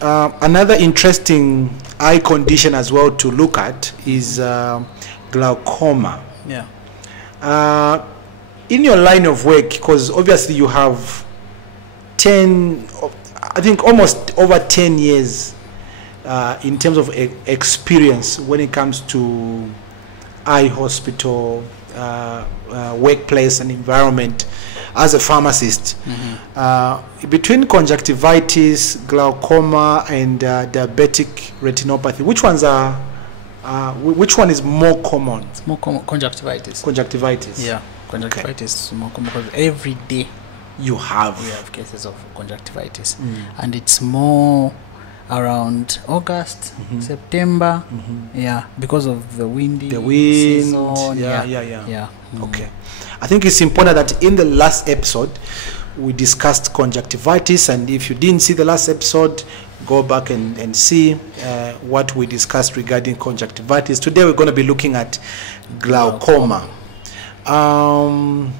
Another interesting eye condition as well to look at is glaucoma. Yeah. In your line of work, because obviously you have 10, I think almost over 10 years in terms of experience when it comes to eye hospital, workplace and environment as a pharmacist. Between conjunctivitis, glaucoma and diabetic retinopathy, which one is more common? It's more common conjunctivitis. Conjunctivitis. Yeah, conjunctivitis is more common because every day we have cases of conjunctivitis, and it's more around August, September. Yeah, because of the wind. Season. Yeah. Okay. I think it's important that in the last episode we discussed conjunctivitis, and if you didn't see the last episode, go back and see what we discussed regarding conjunctivitis. Today we're going to be looking at glaucoma. I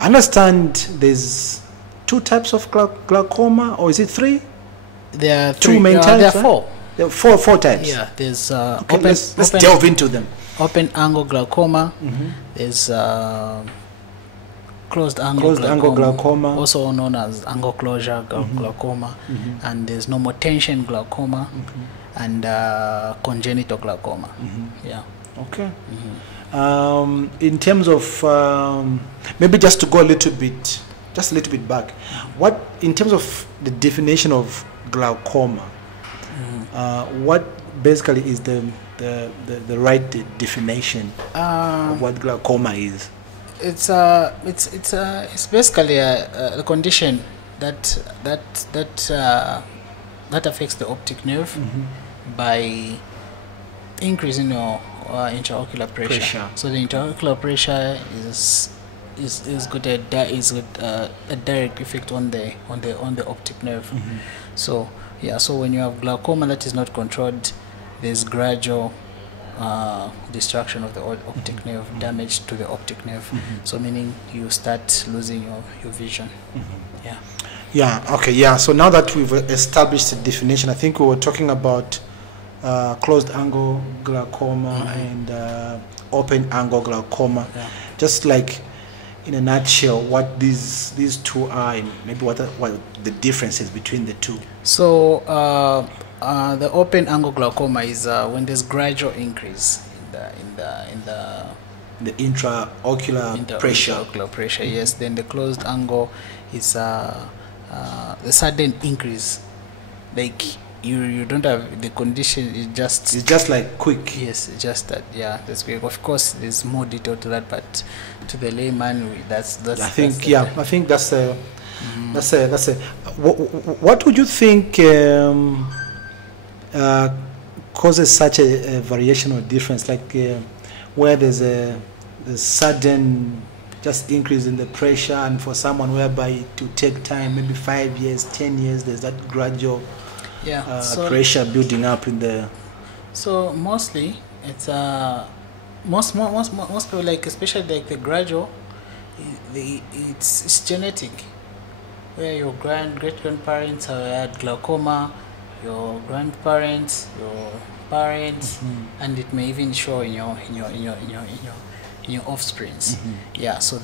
understand there's 2 types of glaucoma, or is it 3? There are 2 main types. There are 4. There are 4 types. Yeah, there's okay, let's delve into them. Open angle glaucoma. There's closed angle glaucoma, also known as angle closure glaucoma, and there's normal tension glaucoma, and congenital glaucoma. Yeah. Okay. In terms of maybe just to go a little bit back, what in terms of the definition of glaucoma, what basically is the right definition of what glaucoma is? It's basically a condition that affects the optic nerve by increasing your intraocular pressure. So the intraocular pressure is got a direct effect on the optic nerve. So yeah, so when you have glaucoma that is not controlled, there's gradual destruction of the optic nerve, damage to the optic nerve. So meaning you start losing your vision. So now that we've established the definition, I think we were talking about closed angle glaucoma and open angle glaucoma. Just like in a nutshell what these 2 are, and maybe what the differences between the 2. So the open angle glaucoma is when there's gradual increase in the intraocular pressure. Yes. Then the closed angle is the sudden increase, like you don't have the condition. It's just like quick. Yes, it's just that. Yeah, that's quick. Of course, there's more detail to that, but to the layman, that's. I think that's a. What would you think causes such a variation or difference, like where there's a sudden just increase in the pressure, and for someone whereby it will take time, maybe 5 years, 10 years, there's that gradual pressure building up in the. So mostly it's most people, like especially like the gradual, it's genetic, where your great grandparents had glaucoma, your grandparents, your parents, and it may even show in your offsprings. Yeah, so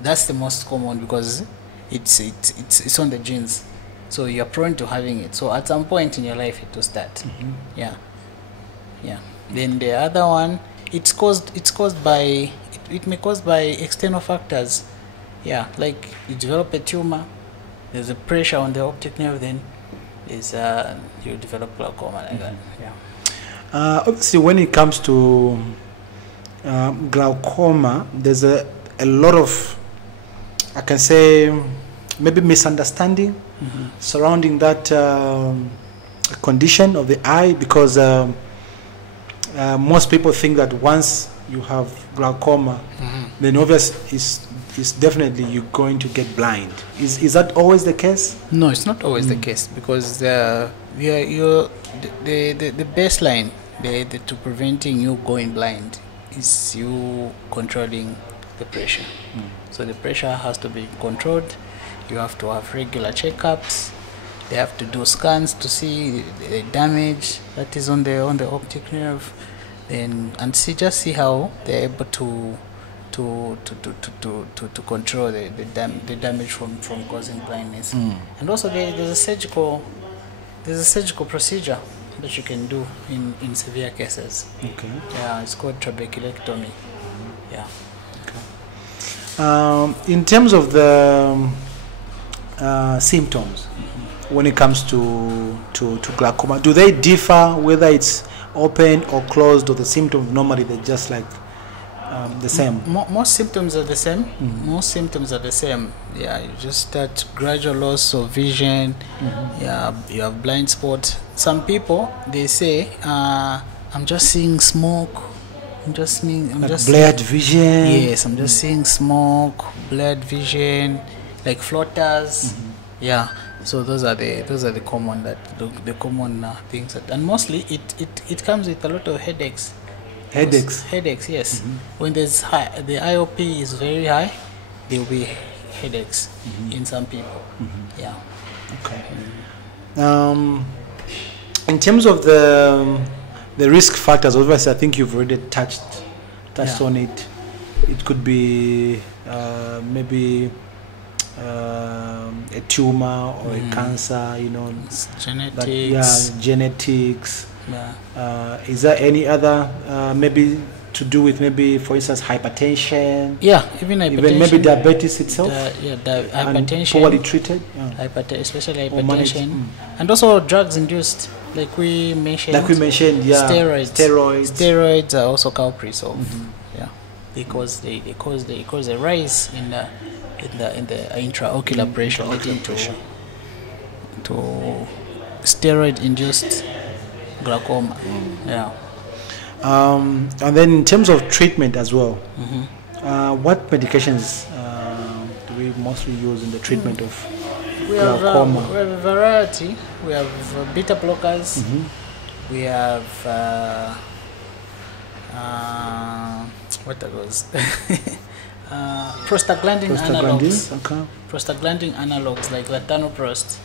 that's the most common because it's on the genes, so you're prone to having it. So at some point in your life it will start. Then the other one, it may caused by external factors. Yeah, like you develop a tumor, there's a pressure on the optic nerve, then you develop glaucoma like that. Obviously, when it comes to glaucoma, there's a lot of, I can say, maybe misunderstanding surrounding that condition of the eye, because most people think that once you have glaucoma, then obviously it's definitely you're going to get blind. Is that always the case? No, it's not always the case, because the baseline to preventing you going blind is you controlling the pressure. So the pressure has to be controlled. You have to have regular checkups. They have to do scans to see the damage that is on the optic nerve, then and see how they're able to control the damage from causing blindness. And also there's a surgical procedure that you can do in severe cases. Okay. Yeah, it's called trabeculectomy. Yeah. Okay. In terms of the symptoms, when it comes to glaucoma, do they differ whether it's open or closed, or the symptoms normally they're just like the same? Most symptoms are the same. Most symptoms are the same. Yeah, you just start gradual loss of vision. Yeah, you have blind spot. Some people, they say, I'm just seeing smoke. I'm just blurred vision. Yes, I'm just seeing smoke, blurred vision, like floaters. Yeah. So those are the common things and mostly it comes with a lot of headaches. Headaches, yes. When there's the IOP is very high, there will be headaches in some people. Yeah. Okay. In terms of the risk factors, obviously, I think you've already touched on it. It could be maybe a tumor or a cancer, It's genetics. Genetics. Yeah. Is there any other maybe to do with, maybe for instance, hypertension? Yeah, even maybe diabetes itself. Hypertension. Poorly treated. Especially hypertension, and also drugs induced, like we mentioned. Yeah. Steroids are also culprits of because they cause a rise in the intraocular pressure leading to steroid induced glaucoma. Yeah. And then in terms of treatment as well, what medications do we mostly use in the treatment of glaucoma? We have a variety. We have beta blockers. We have what are those? Prostaglandin analogs. Okay. Prostaglandin analogs like latanoprost.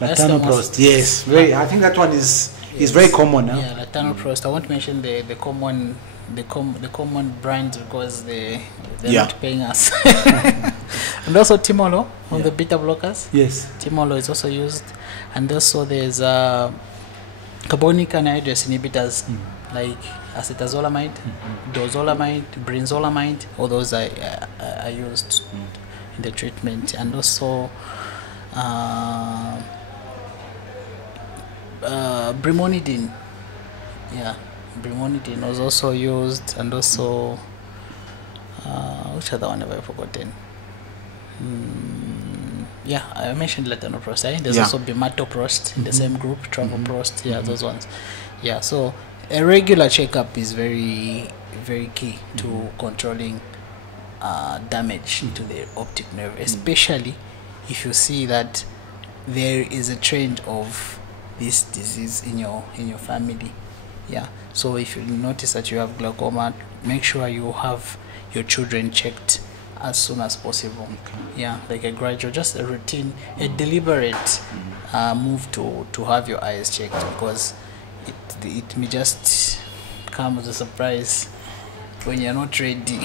Latanoprost, yes. I think that one is very common. Yeah, latanoprost. I won't mention the common brands because they're not paying us. And also Timolo on the beta blockers. Yes. Timolo is also used, and also there's carbonic anhydrase inhibitors like acetazolamide, dorzolamide, brinzolamide. All those are used in the treatment, and also brimonidine. Yeah, brimonidine was also used, and also which other one have I forgotten? Yeah, I mentioned latanoprost. There's also bimatoprost in the same group, travoprost. Yeah, those ones. Yeah, so a regular checkup is very, very key to controlling damage to the optic nerve, especially if you see that there is a trend of this disease in your family. Yeah, so if you notice that you have glaucoma, make sure you have your children checked as soon as possible. Yeah, like a gradual, just a routine, a deliberate move to have your eyes checked, because it may just come as a surprise when you're not ready.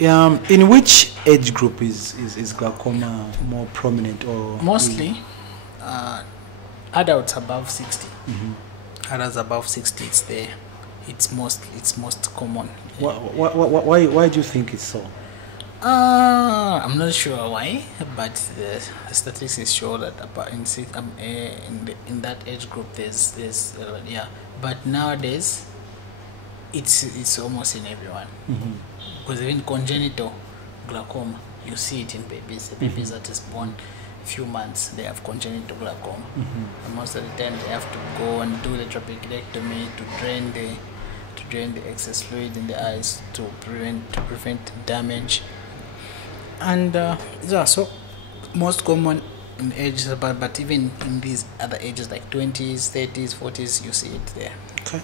In which age group is glaucoma more prominent, or mostly adults above 60? Adults above 60, it's there. It's most common. Why do you think it's so? I'm not sure why, but the statistics show that in that age group there's but nowadays it's almost in everyone, because even congenital glaucoma, you see it in babies. The babies that is born few months, they have congenital glaucoma, and most of the time they have to go and do the trabeculectomy to drain the excess fluid in the eyes to prevent damage. And so most common in ages, but even in these other ages like 20s, 30s, 40s, you see it there. Okay.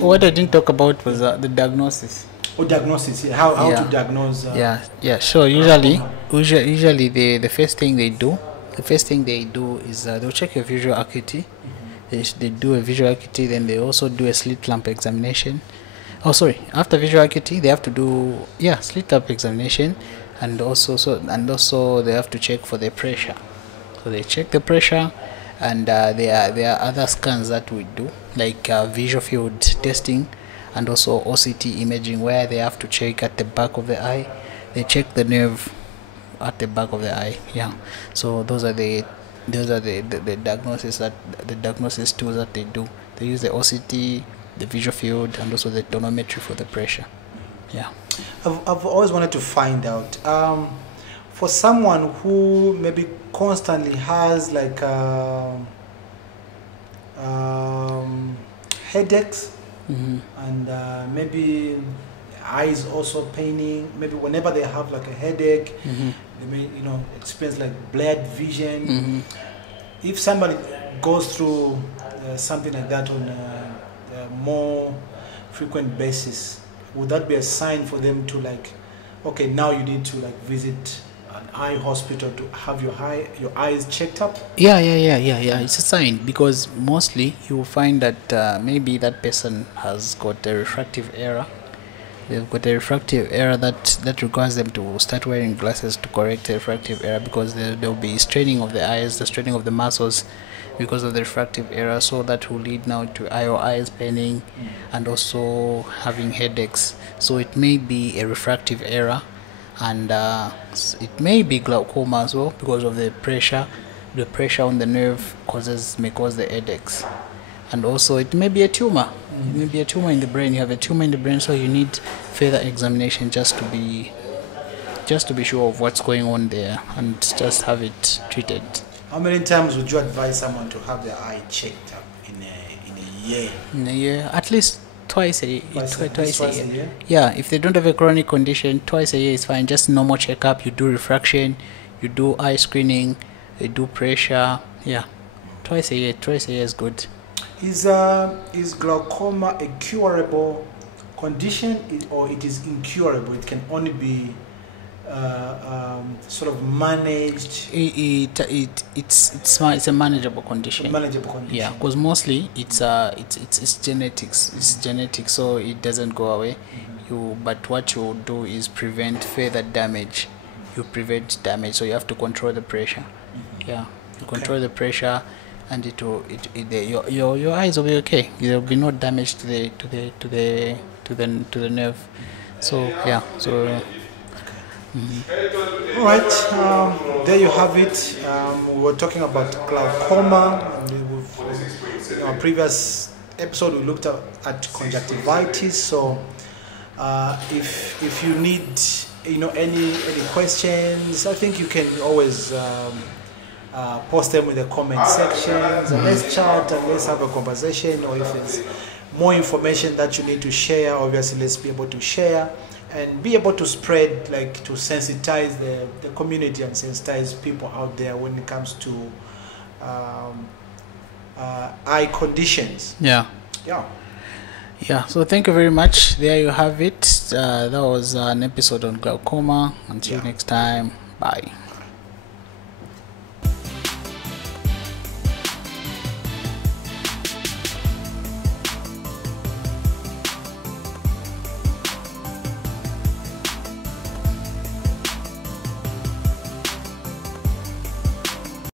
What I didn't talk about was the diagnosis. Diagnosis. How to diagnose? Sure. Usually the first thing they do the first thing they do is they'll check your visual acuity. They do a visual acuity, then they also do a slit lamp examination. Oh, sorry. After visual acuity, they have to do slit lamp examination, and also they have to check for the pressure. So they check the pressure, and there are other scans that we do, like visual field testing, and also OCT imaging, where they have to check at the back of the eye. They check the nerve at the back of the eye. So those are the diagnosis tools that they do. They use the OCT, the visual field, and also the tonometry for the pressure. I've always wanted to find out, for someone who maybe constantly has like headaches, and maybe eyes also paining, maybe whenever they have like a headache, they may experience like blurred vision. If somebody goes through something like that on a more frequent basis, would that be a sign for them to like, okay, now you need to like visit an eye hospital to have your eyes checked up? Yeah. It's a sign, because mostly you will find that maybe that person has got a refractive error. They've got a refractive error that requires them to start wearing glasses to correct the refractive error, because there will be straining of the eyes, the straining of the muscles because of the refractive error. So that will lead now to eyes paining and also having headaches. So it may be a refractive error, and it may be glaucoma as well, because of the pressure on the nerve may cause the headaches. And also it may be a tumor. It may be a tumor in the brain. You have a tumor in the brain, so you need further examination just to be sure of what's going on there, and just have it treated. How many times would you advise someone to have their eye checked up in a year? In a year, at least twice a year. Twice a year? Yeah, if they don't have a chronic condition, twice a year is fine. Just normal checkup. You do refraction, you do eye screening, you do pressure. Twice a year is good. Is glaucoma a curable condition, or it is incurable? It can only be sort of managed. It's a manageable condition. Yeah, because mostly it's genetics. It's genetic, so it doesn't go away. But what you do is prevent further damage. You prevent damage, so you have to control the pressure. You control the pressure, and your eyes will be okay. There will be no damage to the nerve. So All right, there you have it. We were talking about glaucoma, and in our previous episode we looked at conjunctivitis. So if you need any questions, I think you can always post them in the comment sections, and let's chat and let's have a conversation. Or if there's more information that you need to share, obviously let's be able to share and be able to spread, like to sensitize the community and sensitize people out there when it comes to eye conditions. So thank you very much. There you have it. That was an episode on glaucoma. Until next time, bye.